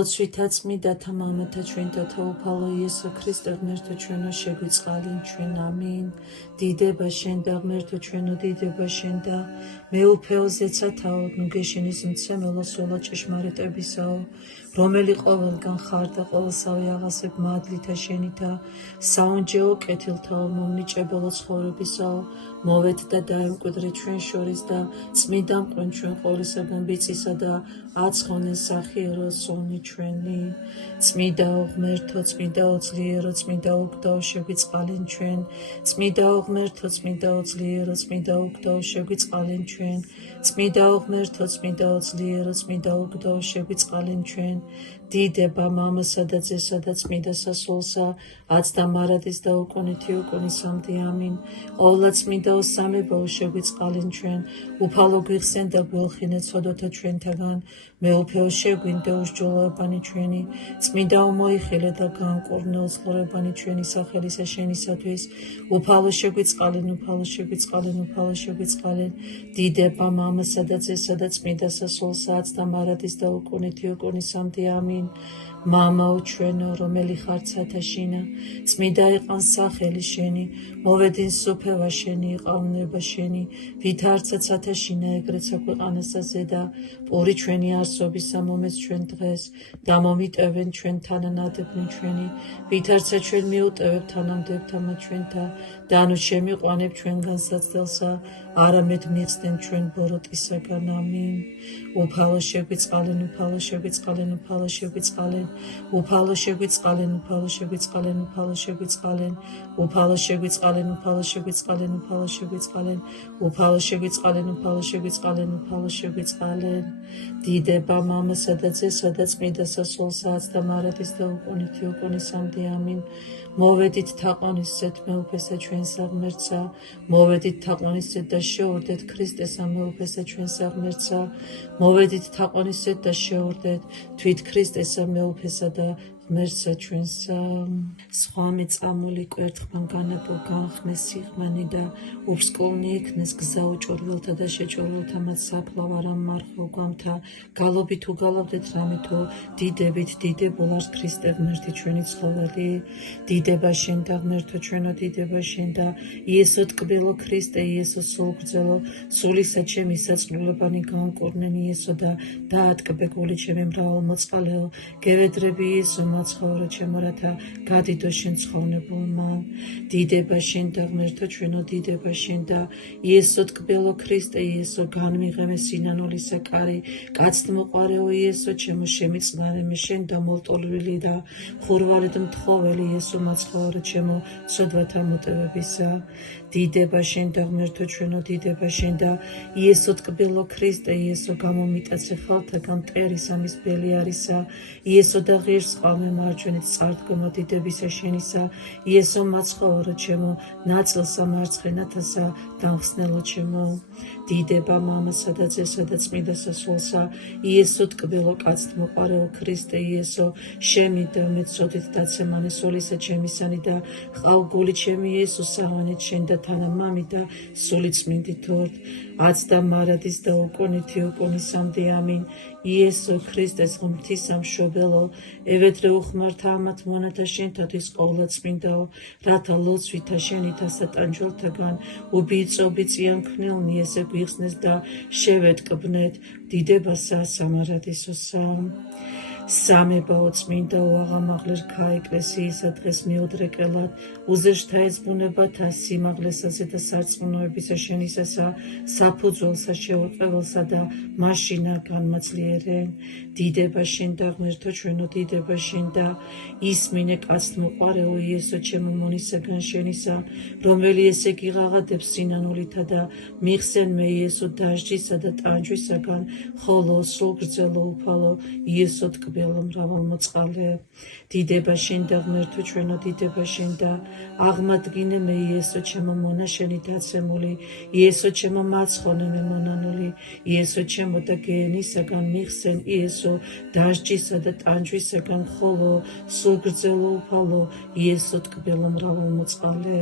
ლოცვითა წმიდათა მამათა ჩვენთათა უფალო იესო ქრისტე ღმერთო ჩვენო შეგვიწყალინ ჩვენ ამინ. დიდება შენ და ღმერთო ჩვენო დიდება შენ და მეუფეო ზეცათაო ნუგეშენის მცემელო სულა ჭეშმარიტებისაო რომელი ყოველგან ხარ და ყოველსავე აღასებ მადლითა შენითა საუნჯეო კეთილთაო მომნიჭებელო ცხოვრებისაო მოვეთ და დაემკვიდრე ჩვენ შორის და წმიდა მყრენ ჩვენ ყოვლისაგან ბიცისა და აცხონენ სახიერო სონი ჩვენი წმიდაო ღმერთო წმიდაო ძლიერო წმიდაო გდაო შეგვიწყალენ ჩვენ წმიდაო ღმერთო წმიდაო ძლიერო წმიდაო გდაო შეგვიწყალენ ჩვენ წმიდაო ღმერთო წმიდაო ძლიერო წმიდაო გდაო შეგვიწყალენ ჩვენ დიდება მამასა და ძესა და წმიდა სასულსა აც და მარადის და უკუნითი უკუნისამდე ამინ ყოვლა წმიდაო სამებაო შეგვიწყალენ ჩვენ უფალო გვიხსენ და გველხინე ცოდოთა ჩვენთაგან მეუფეო შეგვინდე უსჯულოებანი ჩვენი წმიდაო მოიხილე და განკურნეო ცხოვრებანი ჩვენი სახელისა შენისათვის უფალო შეგვიწყალენ უფალო შეგვიწყალენ უფალო შეგვიწყალენ დიდება მამასა და ძესა და წმიდა სასულსა აც და მარადის და უკუნითი უკუნისამდე ამინ მამაო ჩვენო რომელი ხარ ცათაშინა წმიდა იყან სახელი შენი მოვე딘 სუფევა შენი იყავნება შენი ვით არცა ცათაშინა ეგრეცა ქვეყანასა ზედა პური ჩვენი არსობისა მომეც ჩვენ დღეს და მომიტევენ ჩვენ თანანადებნი ჩვენი ვით არცა ჩვენ მიუტევებ თანამდებთამა ჩვენთა და ნუ შემიყვანებ ჩვენგან საცდელსა არამედ მიხსნენ ჩვენ ბოროტისაგან ამინ უფალო შეგვიწყალენ უფალო შეგვიწყალენ უფალო შეგვიწყალენ უფალო შეგვიწყალენ უფალო შეგვიწყალენ უფალო შეგვიწყალენ უფალო შეგვიწყალენ უფალო შეგვიწყალენ უფალო შეგვიწყალენ უფალო შეგვიწყალენ უფალო შეგვიწყალენ უფალო შეგვიწყალენ დიდება მამასა და ძესა და წმიდა სასულსა და მარადის და უკუნითი უკუნისამდე ამინ მოვედით თაყვანისცეთ მეუფესა ჩვენსა ღმერთსა მოვედით თაყვანისცეთ და შეურდეთ ქრისტესა მეუფესა ჩვენსა ღმერთსა მოვედით თაყვანისცეთ და შეურდეთ თვით ქრისტესა მეუფესა და ღმერთსა ჩვენსა სხვა მეწამული კვერთხმან განებო განხმეს სიღმანი და უბსკოლნი ექნეს გზა უჭურველთა და შეჭურველთა მათ საფლავ არამ მარხო გვამთა გალობით უგალავდეთ რამე თუ დიდებით დიდებულარს ქრისტე ღმერთი ჩვენი ცხოველი დიდება შენ და ღმერთო ჩვენო დიდება შენ და იესო ტკბილო ქრისტე იესო სულგრძელო სულისა ჩემი საწნულებანი განკურნენ იესო და დაატკბე გული ჩემი მრავალმოწყალეო გევედრები იესო მაცხოვრე ჩემო რათა გადიდო შენ ცხოვნებულმა დიდება შენ და ღმერთო ჩვენო დიდება შენ და იესო ტკბილო ქრისტე იესო განმიღემე სინანულისა კარი კაცთ მოყარეო იესო ჩემო შემიწყნარე მე შენ და მოლტოლვილი და ხურვალედ მთხოველი იესო მაცხოვრე ჩემო სოდვათა მოტევებისა დიდება შენ და ღმერთო ჩვენო დიდება შენ და იესო ტკბილო ქრისტე იესო გამომიტაცე ხალთაგან მტერისა მის ბელი არისა იესო და ღირს ყავმე მარჯვენით წარდგომა დიდებისა შენისა იესო მაცხოვრე ჩემო ნაწილსა მარცხენათასა დამხსნელო ჩემო დიდება მამასა და ძესა და წმიდა სასულსა იესო ტკბილო კაცთ მოყარეო ქრისტე იესო შემი და მეცოდით დაცემანე სულისა ჩემისანი და ყავ გული ჩემი იესო სავანით შენ და თანამამი და სული წმინდით ორდ აც და მარადის და უკუნითი უკუნისამდე ამინ იესო ქრისტეს ღმრთისა მშობელო ევედრე უხმართ ამათ მონათა შენთათვის ყოვლა წმინდაო რათა ლოცვითა შენითა სატანჯველთაგან უბიწობი წიანქმნელნი ესე გვიხსნეს და შევეტკბნეთ დიდებასა სამარადისოსა სამებაო წმინდაო აღამაღლე რქა ეკლესიისა დღეს მიოდრეკელად უზეშთა ეძღუნებათა სიმაღლესაზე და სარწმუნოებისა შენისასა საფუძველსა შეურყეველსა და მაშინა განმაძლიერენ დიდება შენ და ღმერთო ჩვენო დიდება შენ და ისმინე კაცთ მოყარეო იესო ჩემო მონისაგან შენისა რომელი ესე გიღაღადებს სინანულითა და მიხსენ მე იესო დასჯისა და ტანჯვისაგან ხოლო სულგრძელო უფალო იესო ტკბილო ტკბილო მრავალმოწყალე დიდება შენ და ღმერთო ჩვენო დიდება შენ და აღმადგინე მე იესო ჩემო მონაშენი დაცემული იესო ჩემო მაცხონე მე მონანული იესო ჩემო და გენისაგან მიხსენ იესო დასჯისა და ტანჯვისაგან ხოლო სულ გრძელო უფალო იესო ტკბილო მრავალმოწყალე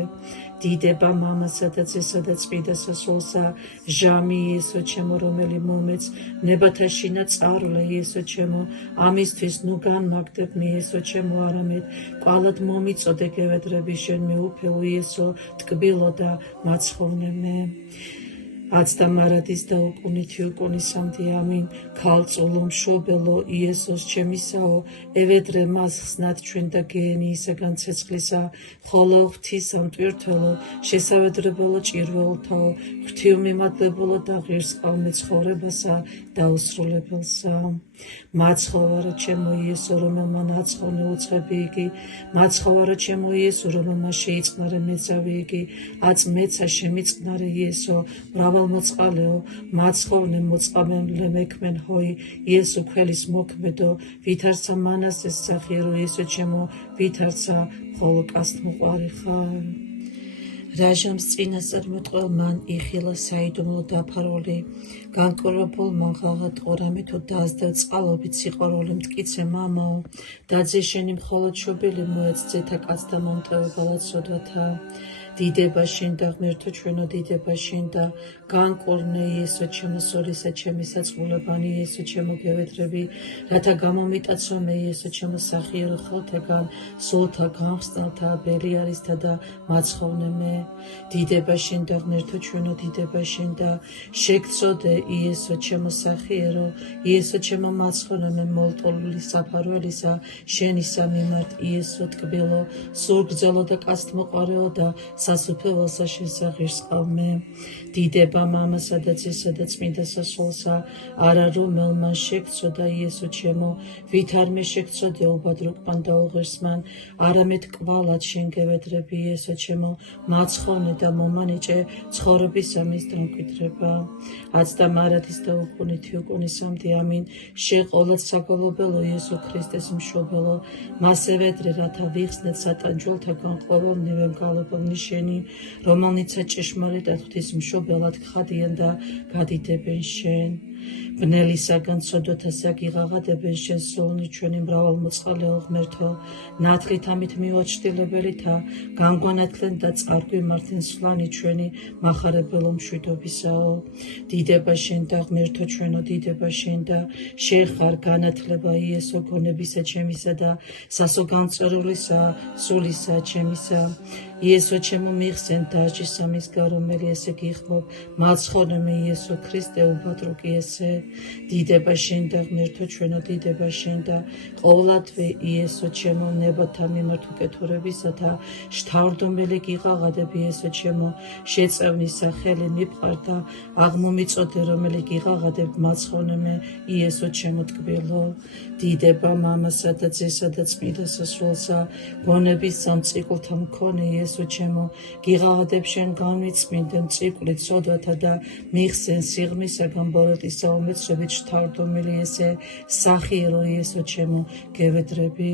დიდება მამასა და ძესა და წმინდა სასულსა ჟამი იესო ჩემო რომელი მომეც ნებათა შინა წარვლე იესო ჩემო ამისთვის ნუ განმაგდებ მე იესო ჩემო არამედ კვალად მომიწოდე გევედრები შენ მე უფეო იესო ტკბილო და მაცხოვნე მე აცდა მარადის და უკუნითი უკუნისამდე ამინ ქალწულო მშობელო იესოს ჩემისაო ევედრე მას ხსნად ჩვენ და გენიისაგან ცეცხლისა ხოლო ღვთისა მტვირთველო შესავედრებელო ჭირველთაო ღვთივმიმატებულო და ღირს ყალმე ცხოვრებასა დაუსრულებელსა მაცხოვარო ჩემო იესო რომელმა ნაცხოვნე უცხები იგი მაცხოვარო ჩემო იესო რომელმა შეიწყნარე მეცავი იგი აც მეცა შემიწყნარე იესო მრავალმოწყალეო მაცხოვნე მოწყამენლე მექმენ ჰოი იესო ქველის მოქმედო ვითარცა მანასეს სახიერო იესო ჩემო ვითარცა ჰოლოკასტ მოყარი ხარ რაჟამს წინასწარ მოტყელ მან იხილა საიდუმლო დაფარული განკორებულ მან ღაღა ტყორამი თუ დაასდევ წყალობით სიყვარული მტკიცე მამაო დაძე შენი მხოლოდ შობილი მოეც ძეთა კაცთა მომტევებალად სოდვათა დიდება შენ და ღმერთო ჩვენო დიდება შენ და განკორნე იესო ჩემო სოლისა ჩემი საწმულებანი იესო ჩემო გევედრები რათა გამომიტაცო მე იესო ჩემო სახიერო ხოლთეგან სულთა განხსნელთა ბერიარისთა და მაცხოვნე მე დიდება შენ და ღმერთო ჩვენო დიდება შენ და შეგწოდე იესო ჩემო სახიერო იესო ჩემო მაცხოვნე მე მოლტოლული საფარველისა შენისა მიმართ იესო ტკბილო სულგრძელო და კაცთმოყარეო და სასუფეველსა შესაღირს ყავმე დიდება მამასა და ძესა და წმინდა სასულსა არა რომელმან შეგწოდა იესო ჩემო ვით არ მე შეგწოდე უბადრუკმან და უღირსმან არამედ კვალად შენ გევედრები იესო ჩემო მაცხოვნე და მომანიჭე ცხოვრებისა მის დამკვიდრება აცდა მარადის და უკუნითი უკუნისამდე ამინ შეყოლად საგალობელო იესო ქრისტეს მშობელო მასევედრე რათა ვიხსნეთ სატანჯველთაგან ყოველნივე მგალობელნი შენი რომელნიცა ჭეშმარიტად ღვთის მშობელად ხადიან და გადიდებენ შენ ბნელისაგან ცოდვათა საგიღაღადებენ შენ სულნი ჩვენი მრავალმოწყალეო ღმერთო ნათლით ამით მივაჩრდილებელითა გამგვანათლენ და წარგვიმართენ სვლანი ჩვენი მახარებელო მშვიდობისაო დიდება შენ და ღმერთო ჩვენო დიდება შენ და შენ ხარ განათლება იესო გონებისა ჩემისა და სასოგანწერულისა სულისა ჩემისა იესო ჩემო მიხსენ დასჯისა მისგან რომელი ესე გიხმობ მაცხოვნე მე იესო ქრისტე უბადრუკი ესე დიდება შენ და ღმერთო ჩვენო დიდება შენ და ყოვლადვე იესო ჩემო ნებათა მიმართ უკეთურებისათა შთავრდომელი გიღაღადებ იესო ჩემო შეწევნი სახელი მიფყარ და აღმომიწოდე რომელი გიღაღადებ მაცხოვნე მე იესო ჩემო ტკბილო დიდება მამასა და ძესა და წმინდა სასულსა გონების სამწიკლთა მქონე იესო ჩემო გიღაღადებ შენ განვიწმინდე მწიკლით სოდვათა და მიხსენ სიღრმისაგან ბოროტის საუმეცრებით შთავრდომელი ესე სახიერო იესო ჩემო გევედრები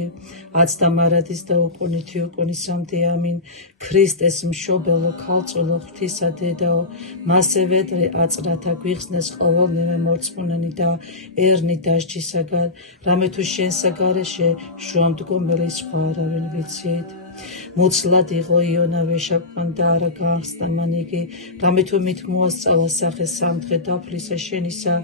აცდა მარადის და უკუნითი უკუნისამდე ამინ ქრისტეს მშობელო ქალწულო ღვთისა დედაო მასევედრე აწრათა გვიხსნეს ყოველნივე მორწმუნენი და ერნი დასჯისაგან რამე თუ შენ საგარეშე შუამდგომელი სხვა არავინ ვიცით მოცლად იყო იონა ვეშაპმან და არა გაახსნა მან იგი რამე თუ მით მოასწავა სახე სამდღე დაფლისა შენისა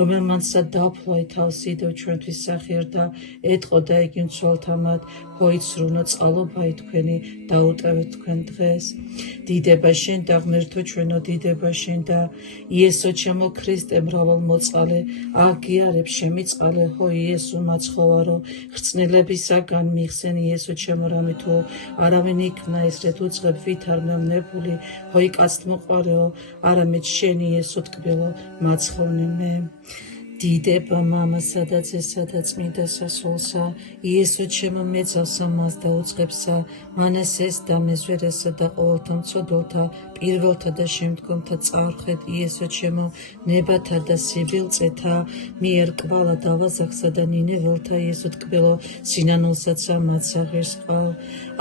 რომელმანსა დაფლა თავს იდევ ჩვენთვის სახიერ და ეტყოდა იგი მცვალთამად ჰოიცრუნო წყალობაი თქვენი დაუტევეთ თქვენ დღეს დიდება შენ და ღმერთო ჩვენო დიდება შენ და იესო ჩემო ქრისტე მრავალმოწყალე აღგიარებ შემიწყალე ჰო იესო მაცხოვარო ხრწნილებისაგან მიხსენ იესო ჩემო რამე თუ არავინ იქნა ესრეთ უწყებ ვით არ მემნებული ჰოი კაცთმოყარეო არამედ შენი იესო ტკბილო მაცხოვნე მე დიდება მამასა და ძესა და წმინდა სასულსა, იესო ჩემო მეძავსა მას და უწყებსა, მანასეს და მეზვერესა და ყოველთა მწოდელთა, პირველთა და შემდგომთა წარხვეთ, იესო ჩემო ნებათა და სიბილწეთა, მიერ კვალა დავაზახსა და ნინეველთა, იესო ტკბილო სინანულსაცა მათსა ღირს ყვალ,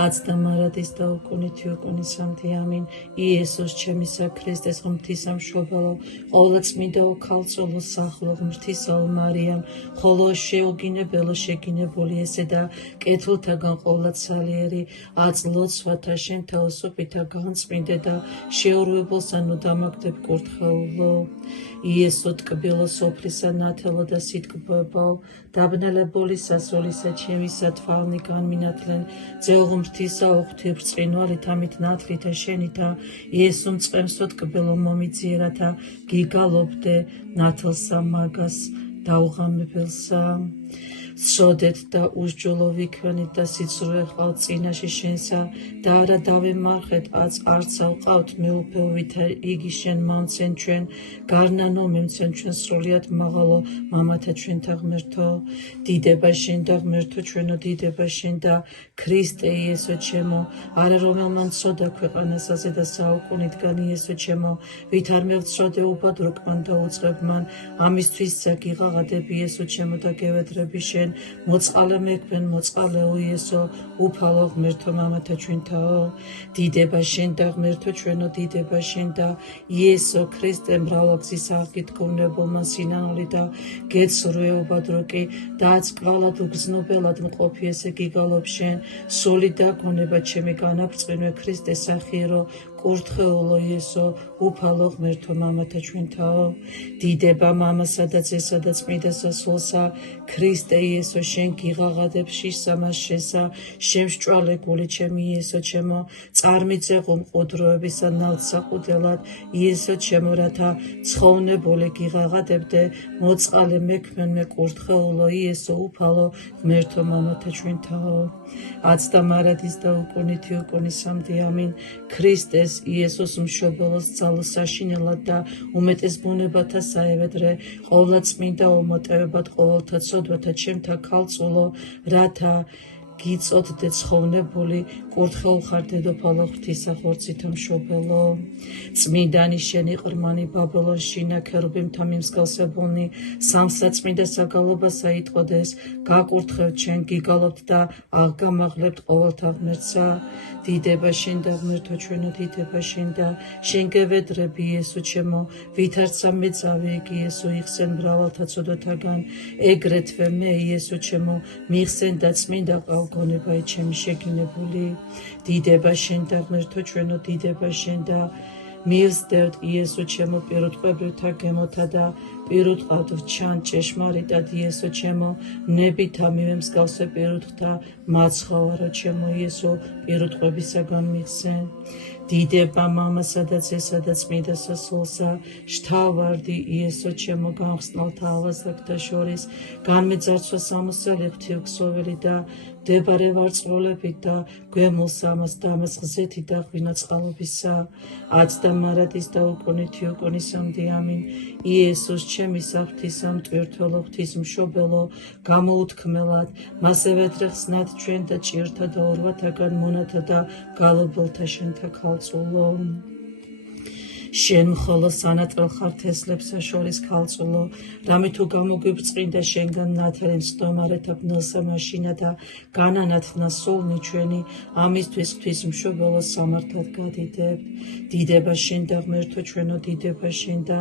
აცდა მარადის და უკუნითი უკუნისამთი ამინ, იესოს ჩემისა ქრისტეს ღმრთისა მშობალო, ყოვლა წმინდა ოქალწულო სახლო ღმრთისაო მარიამ, ხოლო შეუგინებელო შეგინებული ესე და კეთილთაგან ყოვლა ცალიერი, აწლოცვათა შენთა ოსოფითა განწმინდე და შეურვებულსა ნუ დამაგდებ კურთხეულო, იესო ტკბილო სოფლისა ნათელო და სიტკბოებაო, დაბნელებული სასულისა ჩემისა თვალნი განმინათლენ, ძეო ღმრთისაო ღვთისმწყინვალითა მით ნათლითა შენითა, იესო მწყემსო ტკბილო მომიძიერათა, გიგალობდე ნათელსა მაგას დაუღამებელსა. სოდეთ და უსჯულო ვიქვენით და სიცრუე ყავთ წინაში შენსა და არა დავემარხეთ არც ავყავთ მეუფევითა იგი შენ მამცენ ჩვენ გარნანო მემცენ ჩვენ სრულიად მაღალო მამათა ჩვენთა ღმერთო დიდება შენ და ღმერთო ჩვენო დიდება შენ და ქრისტე იესო ჩემო არა რომელმან ცოდა ქვეყანასაზე და საუკუნიდან იესო ჩემო ვით არ მევცროდე უბადროკმან და უწყებმან ამისთვისა გიღაღადები იესო ჩემო და გევედრები შენ მოწყალე მექმენ მოწყალეო იესო უფალო ღმერთო მამათა ჩვენთაო დიდება შენ და ღმერთო ჩვენო დიდება შენ და იესო ქრისტე მრავალგზის აღგიტკოვნებულმა სინანული და გეცრუეობადროკი და აწკალად უგზნობელად მყოფი ესე გიგალობ შენ სული და გონება ჩემი განაბრწყინვე ქრისტე სახირო კურთხეულო იესო უფალო ღმერთო მამათა ჩვენთაო დიდება მამასა და ძესა და წმინდა სასულსა ქრისტე იესო შენ გიღაღადებ შისამას შესა შემსჭვალებული ჩემი იესო ჩემო წარმიძეღო მყუდროებისა ნალსაყუდელად იესო ჩემო რათა ცხოვნებული გიღაღადებდე მოწყალე მექმენმე კურთხეულო იესო უფალო ღმერთო მამათა ჩვენთაო აცდა მარადის და უკუნითი უკუნისამდე ამინ ქრისტეს იესოს მშობელოს ძალო საშინელად და უმეტეს ბუნებათა საევედრე ყოვლა წმინდა ომოტევებად ყოველთა ცოდვათა ჩემთა ქალწულო რათა გიწოდდე ცხოვნებული კურთხეულ ხარ დედოფალო ღვთისახორცითა მშობელო წმინდანი შენი ყრმანი ბაბილონში ნაქერუბიმთა მიმსგავსებულნი სამსაწმინდა საგალობასა იტყოდეს გაკურთხევთ შენ გიგალობთ და აღგამაღლებთ ყოველთა ღმერთსა დიდება შენ და ღმერთო ჩვენო დიდება შენ და შენ გევედრები იესო ჩემო ვით არცა მეძავი იგი იესო იხსენ მრავალთა ცოდვათაგან ეგრეთვე მე იესო ჩემო მიხსენ და წმინდა გონებაა ჩემი შეგინებული დიდება შენ და ღმერთო ჩვენო დიდება შენ და მივსდევთ იესო ჩემო პირუტყვებრთა გემოთა და პირუტყვად ჩან ჭეშმარიტად იესო ჩემო ნებითა მივემსგავსე პირუტყთა მაცხოვარო ჩემო იესო პირუტყვებისაგან მიხსენ დიდება მამასა და ძესა და წმინდა სასულსა შთავარდი იესო ჩემო გამხსნელთა ავაზაკთა შორის განმეძარცვა სამოსელი ღვთიოქსოველი და მდებარე ვარწყლოლებით და გვემულ სამას დამასხზეთი და ღვინო წყალობისა აცდა მარადის და უკუნითი უკუნისამდე ამინ იესოს ჩემი საღვთისა მტვირთველო ღვთისმშობელო გამოუთქმელად მასე ვედრეხსნათ ჩვენ და ჭირთა და ორვათაგან მონათა და გალობელთა შენთა ქალწულო შენ მხოლოდ სანატრელ ხარ თესლებსა შორის ქალწულო რამე თუ გამოგვიბწყინდა შენგან ნათელი მცდომარეთა ბნელსა მაშინა და განანათლნა სულნი ჩვენი ამისთვის ღვთისმშობელო სამართად გადიდებთ დიდება შენ და ღმერთო ჩვენო დიდება შენ და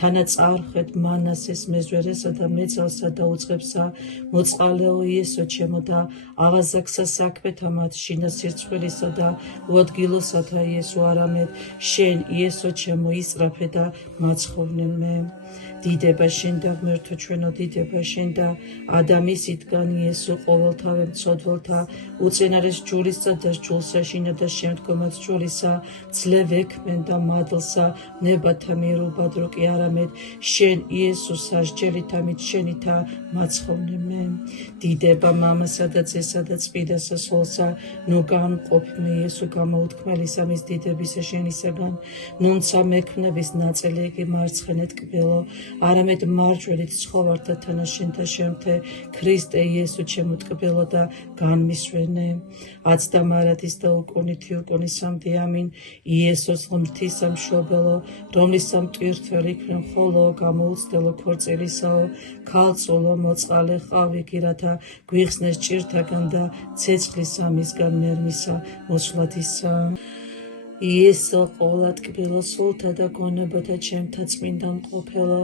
თანაწარხვეთ მანასეს მეზვერესა და მეძავსა და უწყებსა მოწყალეო იესო ჩემო და ავაზაკსა საქმეთა მათ შინა სირცხვილისა და უადგილოსათა იესო არამედ შენ იესო ჩემო ისწრაფე და მაცხოვრნე მე დიდება შენ და ღმერთო ჩვენო დიდება შენ და ადამის იდგან იესო ყოველთავე მცოდველთა უწინარეს ჯულისა და ჯულსაშინა და შემდგომაც ჯულისა ძლევ ექმენ და მადლსა ნებათა მიერობადროკი არამედ შენ იესო სასჯელით ამით შენითა მაცხოვრნე მე დიდება მამასა და ძესა და წმინდა სასულსა ნუ განყოფ მე იესო გამოუთქმელი სამის დიდებისა შენისაგან ნუნცა სხვა მექმნების ნაწილი იგი მარცხენეთ კბილო, არამედ მარჯვენით ცხოვართა თანაშენთა შემთე ქრისტე იესო ჩემო ტკბილო და განმისვენე. აცდა მარადის და უკუნითი უკუნისამდე ამინ იესოს ღმრთისა მშობელო, რომლისა მტვირთველი იქმნ ხოლო გამოუცდელო ქორწილისაო, ქალწულო მოწყალე ყავი რათა გვიხსნეს ჭირთაგან და ცეცხლის ამისგან ნერმისა მოსვლათისა. იესო ყოლა ტკბილო სულთა და გონებათა ჩემთა წმინდა მყოფელო,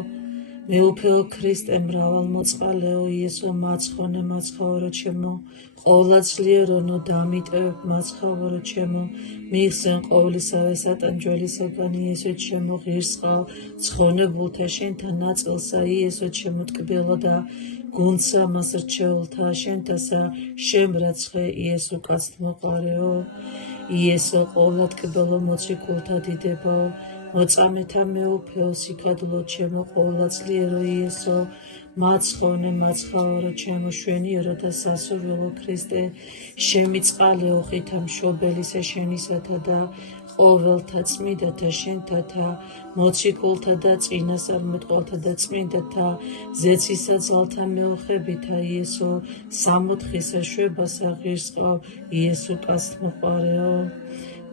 მეუფეო ქრისტე მრავალ მოწყალეო, იესო მაცხონე მაცხაორო ჩემო, ყოლა ძლიერონო დამიტევებ მაცხაორო ჩემო, მიიხსენ ყოვლისავე სატანჯველისაგან იესო ჩემო ღირსყავ, ცხონებულთა შენთა ნაწილსა იესო ჩემო ტკბილო და გუნცა მას რჩეულთა შენთასა შემრაცხე იესო კაცთმოყარეო. იესო ყოლა ტკბილო მოციქულთა დიდებაო, მოწამეთა მეუფეო სიკადლო ჩემო ყოლა ძლიერო იესო, მაცხონე მაცხაორო ჩემო შვენიერო და სასურველო ქრისტე, შემიწყალეო ხითა მშობელისა შენისათა და ყოველთა წმინდათა შენთათა, მოციქულთა და წინასწარმეტყველთა და წმინდათა, ზეცისა ძალთა მეოხებითა იესო, სამოთხისა შვებასა ღირსყავ იესო კაცთმოყარეო.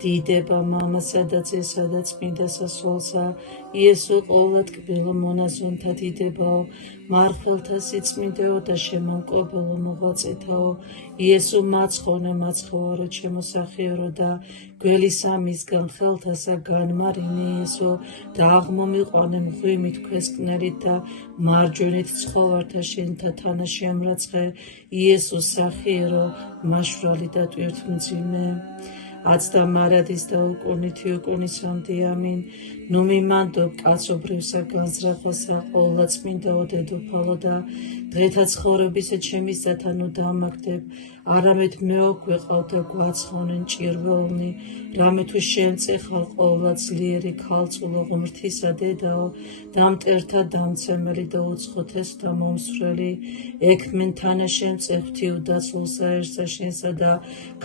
დიდება მამასა და ძესა და წმინდა სასვალსა, იესო ყოლა ტკბილო მონაზონთა დიდებაო, მარხელთა სიწმინდეო და შემომკობელო მოღვაწეთაო, იესო მაცხონე მაცხაორო ჩემო სახიერო და გველისამისგან ხელთასა განმარინე იესო და აღმომიყვანე მღვიმით ქვესკნელით და მარჯვენით ცხოვართა შენთა თანა შემრაცხე იესო სახიერო მაშვრალი და ტვირთმძიმე. აცდა მარადის და უკუნითი უკუნისამდე ამინ. ნუ მიმანდობ კაცობრევსა განზრახვასა ყოლა წმინდაო დედოფალო და დღეთა ცხოვრებისა ჩემისათა ნუ დამაგდებ, არამედ მეოქვეყავ და გვაცხონენ ჭირვეულნი, რამე თუ შემწიხარ ყოლა ძლიერი ქალწულო ღმრთისა დედაო, დამტერთა დამცემელი და უცხოთეს და მომსვლელი, ექმენ თანაშემწე ღვთიუდაცულსა ერთსა შენსა და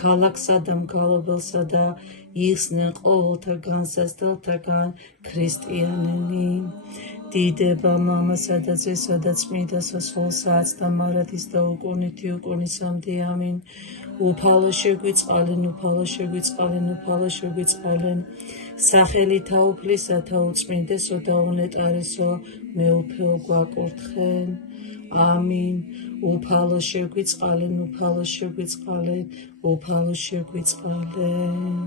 ქალაქსა და მგალობელსა და იხსნენ ყოველთა განსაზრდელთაგან ქრისტიანენი. დიდება მამასა და ძესა და წმინდა სასვალსა, აცდა მარადის და უკუნითი უკუნისამდე ამინ. უფალო შეგვიწყალენ, უფალო შეგვიწყალენ, უფალო შეგვიწყალენ, სახელითა უფლისათა უწმინდესო და უნეტარესო მეუფეო გვაკურთხენ. ამინ. უფალო შეგვიწყალენ, უფალო შეგვიწყალენ, უფალო შეგვიწყალენ.